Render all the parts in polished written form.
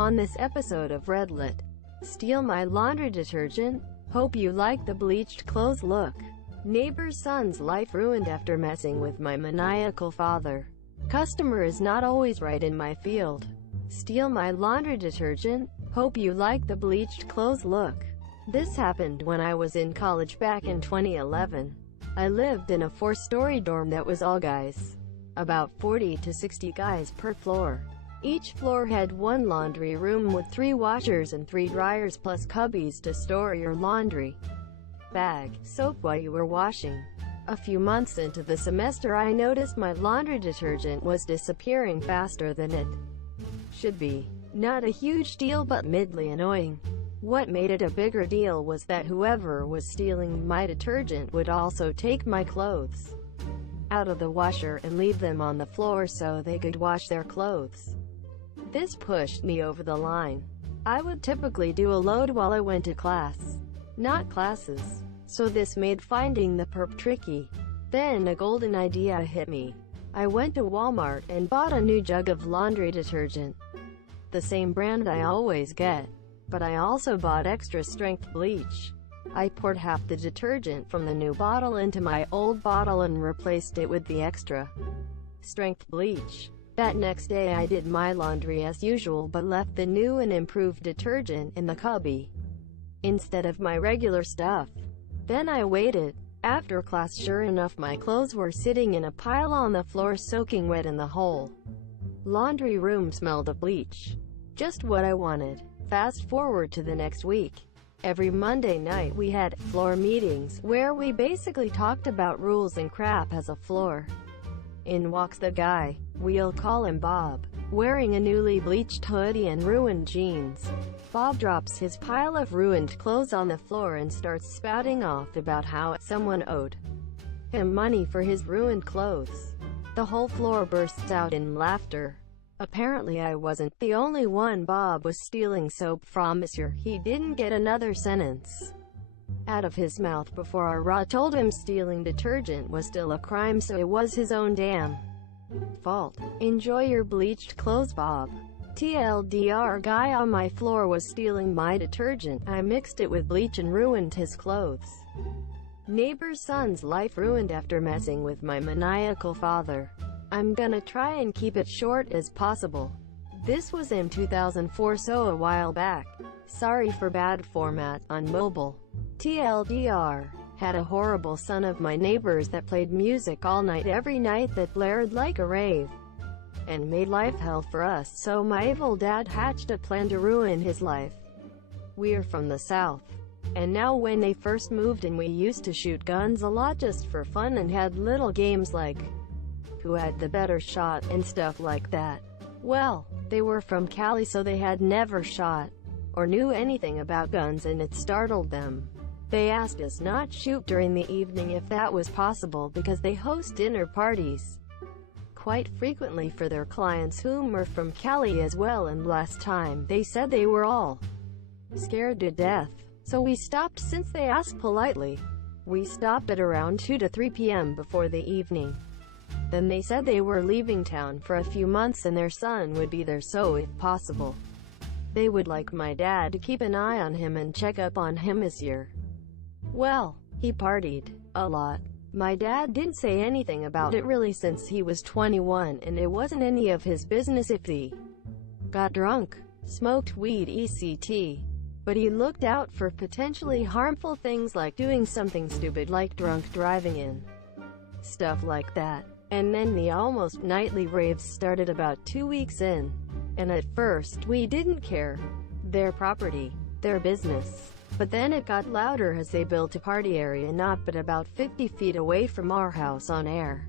On this episode of Redlit, steal my laundry detergent? Hope you like the bleached clothes look. Neighbor's son's life ruined after messing with my maniacal father. Customer is not always right in my field. Steal my laundry detergent? Hope you like the bleached clothes look. This happened when I was in college back in 2011. I lived in a 4-story dorm that was all guys. About 40 to 60 guys per floor. Each floor had one laundry room with 3 washers and 3 dryers plus cubbies to store your laundry bag, soap while you were washing. A few months into the semester I noticed my laundry detergent was disappearing faster than it should be. Not a huge deal but mildly annoying. What made it a bigger deal was that whoever was stealing my detergent would also take my clothes out of the washer and leave them on the floor so they could wash their clothes. This pushed me over the line. I would typically do a load while I went to class, not classes, so this made finding the perp tricky. Then a golden idea hit me. I went to Walmart and bought a new jug of laundry detergent. The same brand I always get. But I also bought extra strength bleach. I poured half the detergent from the new bottle into my old bottle and replaced it with the extra strength bleach. That next day I did my laundry as usual but left the new and improved detergent in the cubby instead of my regular stuff. Then I waited. After class, sure enough, my clothes were sitting in a pile on the floor soaking wet and the whole laundry room smelled of bleach. Just what I wanted. Fast forward to the next week. Every Monday night we had floor meetings, where we basically talked about rules and crap as a floor. In walks the guy, we'll call him Bob, wearing a newly bleached hoodie and ruined jeans. Bob drops his pile of ruined clothes on the floor and starts spouting off about how someone owed him money for his ruined clothes. The whole floor bursts out in laughter. Apparently I wasn't the only one Bob was stealing soap from. Monsieur, he didn't get another sentence out of his mouth before our Ra told him stealing detergent was still a crime, so it was his own damn fault. Enjoy your bleached clothes, Bob. TLDR, guy on my floor was stealing my detergent. I mixed it with bleach and ruined his clothes. Neighbor's son's life ruined after messing with my maniacal father. I'm gonna try and keep it short as possible. This was in 2004, so a while back. Sorry for bad format on mobile. TLDR. Had a horrible son of my neighbor's that played music all night every night that blared like a rave and made life hell for us, so my evil dad hatched a plan to ruin his life. We're from the South. And now when they first moved in we used to shoot guns a lot just for fun and had little games like who had the better shot and stuff like that. Well, they were from Cali, so they had never shot or knew anything about guns, and it startled them. They asked us not shoot during the evening if that was possible because they host dinner parties quite frequently for their clients whom were from Cali as well, and last time they said they were all scared to death. So we stopped since they asked politely. We stopped at around 2 to 3 p.m. before the evening. Then they said they were leaving town for a few months and their son would be there, so if possible, they would like my dad to keep an eye on him and check up on him this year. Well, he partied a lot. My dad didn't say anything about it really since he was 21, and it wasn't any of his business if he got drunk, smoked weed etc. But he looked out for potentially harmful things like doing something stupid like drunk driving in stuff like that. And then the almost nightly raves started about 2 weeks in. And at first, we didn't care. Their property, their business. But then it got louder as they built a party area not but about 50 feet away from our house on air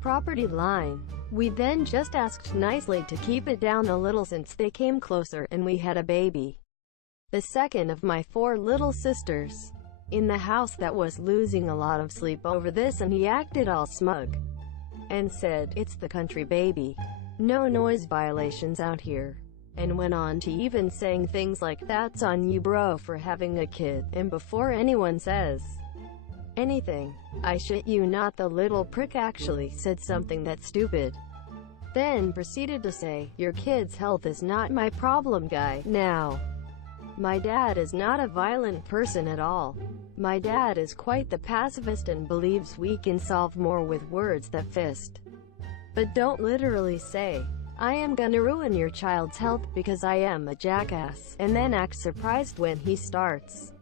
property line. We then just asked nicely to keep it down a little since they came closer and we had a baby. The second of my 4 little sisters in the house that was losing a lot of sleep over this, and he acted all smug and said, "It's the country, baby. No noise violations out here." And went on to even saying things like, "That's on you bro for having a kid," and before anyone says anything, I shit you not, the little prick actually said something that stupid. Then proceeded to say, "Your kid's health is not my problem, guy." Now, my dad is not a violent person at all. My dad is quite the pacifist and believes we can solve more with words than fist. But don't literally say, "I am gonna ruin your child's health because I am a jackass," and then act surprised when he starts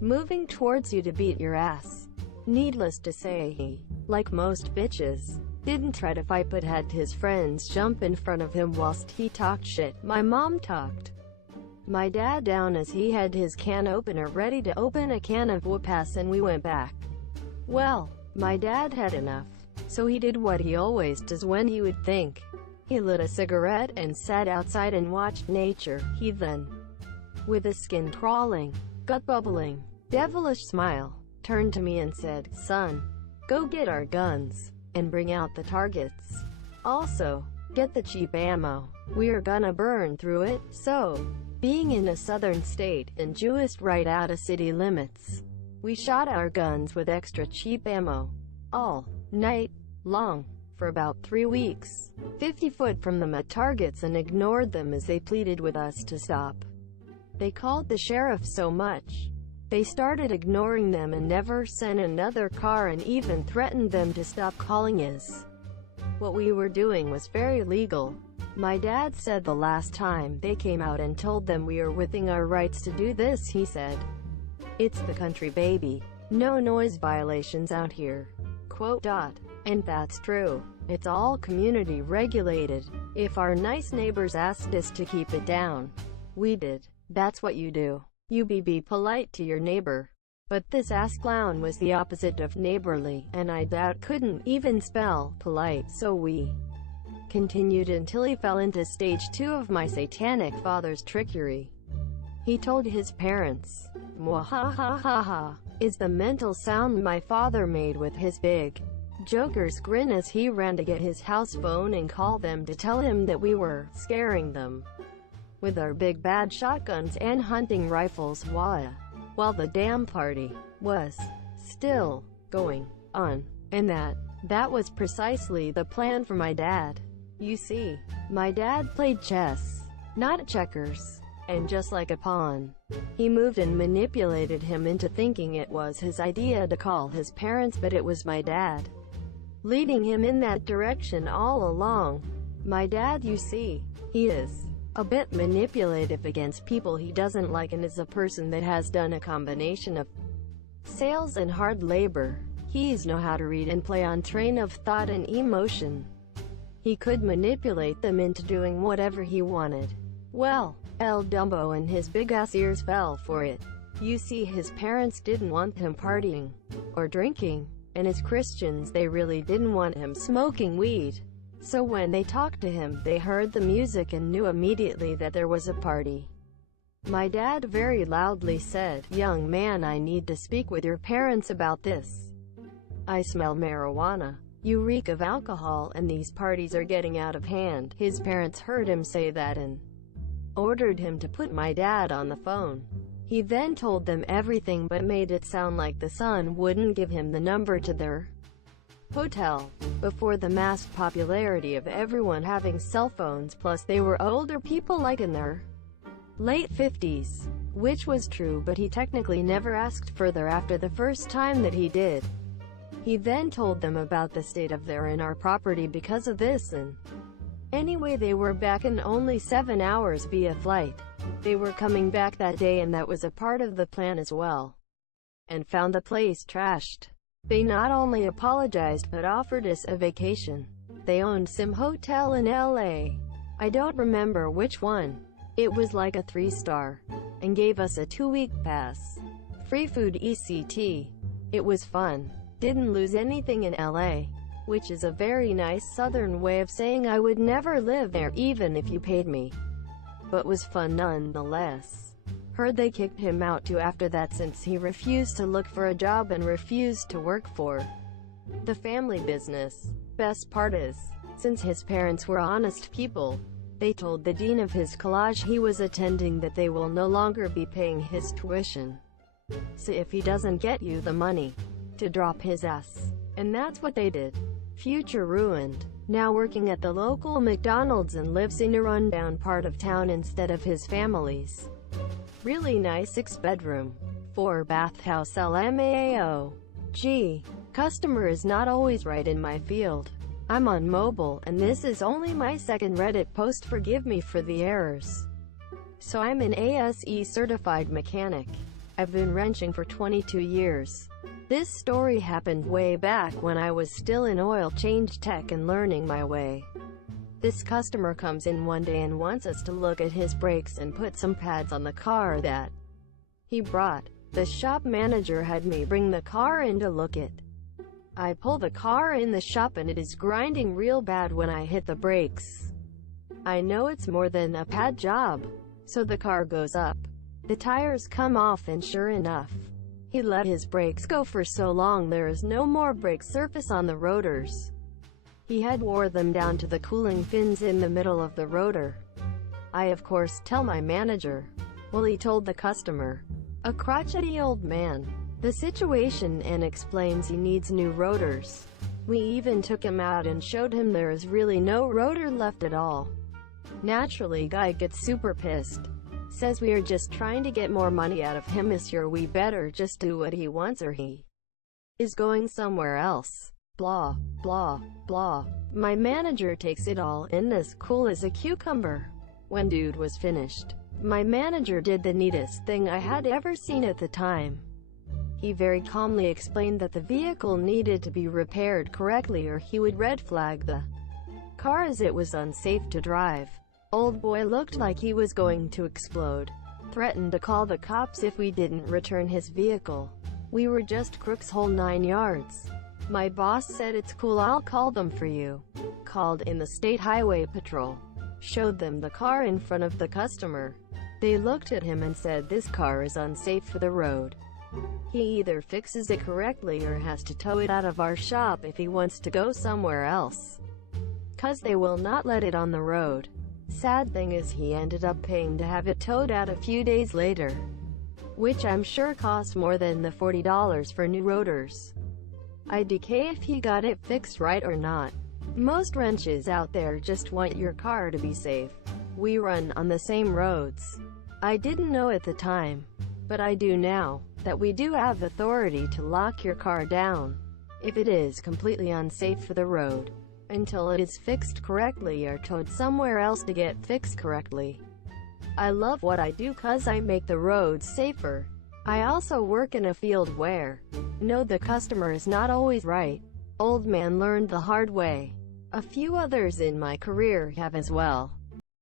moving towards you to beat your ass. Needless to say, he, like most bitches, didn't try to fight but had his friends jump in front of him whilst he talked shit. My mom talked my dad down as he had his can opener ready to open a can of whoop-ass, and we went back. Well, my dad had enough, so he did what he always does when he would think. He lit a cigarette and sat outside and watched nature. He then, with his skin crawling, gut bubbling, devilish smile, turned to me and said, "Son, go get our guns, and bring out the targets. Also, get the cheap ammo. We're gonna burn through it." So, being in a southern state, and Jewish right out of city limits, we shot our guns with extra cheap ammo, all night long, for about 3 weeks, 50 foot from them at targets, and ignored them as they pleaded with us to stop. They called the sheriff so much, they started ignoring them and never sent another car, and even threatened them to stop calling us. What we were doing was very legal. My dad said the last time they came out and told them we are within our rights to do this, he said, "It's the country, baby. No noise violations out here." Quote. And that's true. It's all community regulated. If our nice neighbors asked us to keep it down, we did. That's what you do. You be polite to your neighbor. But this ass clown was the opposite of neighborly, and I doubt couldn't even spell polite, so we continued until he fell into stage 2 of my satanic father's trickery. He told his parents, "Mwahahaha," is the mental sound my father made with his big Joker's grin as he ran to get his house phone and call them to tell him that we were scaring them with our big bad shotguns and hunting rifles while the damn party was still going on. And that was precisely the plan for my dad. You see, my dad played chess, not checkers, and just like a pawn, he moved and manipulated him into thinking it was his idea to call his parents, but it was my dad leading him in that direction all along. My dad, you see, he is a bit manipulative against people he doesn't like, and is a person that has done a combination of sales and hard labor. He's know how to read and play on train of thought and emotion. He could manipulate them into doing whatever he wanted. Well, El Dumbo and his big-ass ears fell for it. You see, his parents didn't want him partying or drinking, and as Christians they really didn't want him smoking weed. So when they talked to him, they heard the music and knew immediately that there was a party. My dad very loudly said, "Young man, I need to speak with your parents about this. I smell marijuana. You reek of alcohol, and these parties are getting out of hand." His parents heard him say that and ordered him to put my dad on the phone. He then told them everything but made it sound like the son wouldn't give him the number to their hotel. Before the mass popularity of everyone having cell phones, plus they were older people like in their late 50s, which was true, but he technically never asked further after the first time that he did. He then told them about the state of their and our property because of this, and anyway, they were back in only 7 hours via flight. They were coming back that day, and that was a part of the plan as well, and found the place trashed. They not only apologized but offered us a vacation. They owned some hotel in LA. I don't remember which one. It was like a 3-star, and gave us a 2-week pass. Free food etc. It was fun. Didn't lose anything in LA, which is a very nice southern way of saying I would never live there even if you paid me. But was fun nonetheless. Heard they kicked him out too after that, since he refused to look for a job and refused to work for the family business. Best part is, since his parents were honest people, they told the dean of his college he was attending that they will no longer be paying his tuition. So if he doesn't get you the money, to drop his ass. And that's what they did. Future ruined. now working at the local McDonald's and lives in a rundown part of town instead of his family's really nice 6-bedroom, 4-bath house. LMAO. Gee, customer is not always right in my field. I'm on mobile, and this is only my second Reddit post. Forgive me for the errors. So I'm an ASE certified mechanic. I've been wrenching for 22 years. This story happened way back when I was still in oil change tech and learning my way. This customer comes in one day and wants us to look at his brakes and put some pads on the car that he brought. The shop manager had me bring the car in to look at. I pull the car in the shop and it is grinding real bad when I hit the brakes. I know it's more than a pad job. So the car goes up. The tires come off, and sure enough, he let his brakes go for so long there is no more brake surface on the rotors. He had wore them down to the cooling fins in the middle of the rotor. I of course tell my manager. Well, he told the customer, a crotchety old man, the situation and explains he needs new rotors. We even took him out and showed him there is really no rotor left at all. Naturally, guy gets super pissed. Says we are just trying to get more money out of him. Monsieur, we better just do what he wants or he is going somewhere else. Blah, blah, blah. My manager takes it all in as cool as a cucumber. When dude was finished, my manager did the neatest thing I had ever seen at the time. He very calmly explained that the vehicle needed to be repaired correctly or he would red flag the car as it was unsafe to drive. Old boy looked like he was going to explode. Threatened to call the cops if we didn't return his vehicle. We were just crooks, whole 9 yards. My boss said it's cool, I'll call them for you. Called in the state highway patrol. Showed them the car in front of the customer. They looked at him and said this car is unsafe for the road. He either fixes it correctly or has to tow it out of our shop if he wants to go somewhere else. 'Cause they will not let it on the road. Sad thing is he ended up paying to have it towed out a few days later, which I'm sure cost more than the $40 for new rotors. IDK if he got it fixed right or not. Most wrenches out there just want your car to be safe. We run on the same roads. I didn't know at the time, but I do now, that we do have authority to lock your car down if it is completely unsafe for the road, until it is fixed correctly or towed somewhere else to get fixed correctly. I love what I do 'cause I make the roads safer. I also work in a field where, no, the customer is not always right. Old man learned the hard way. A few others in my career have as well.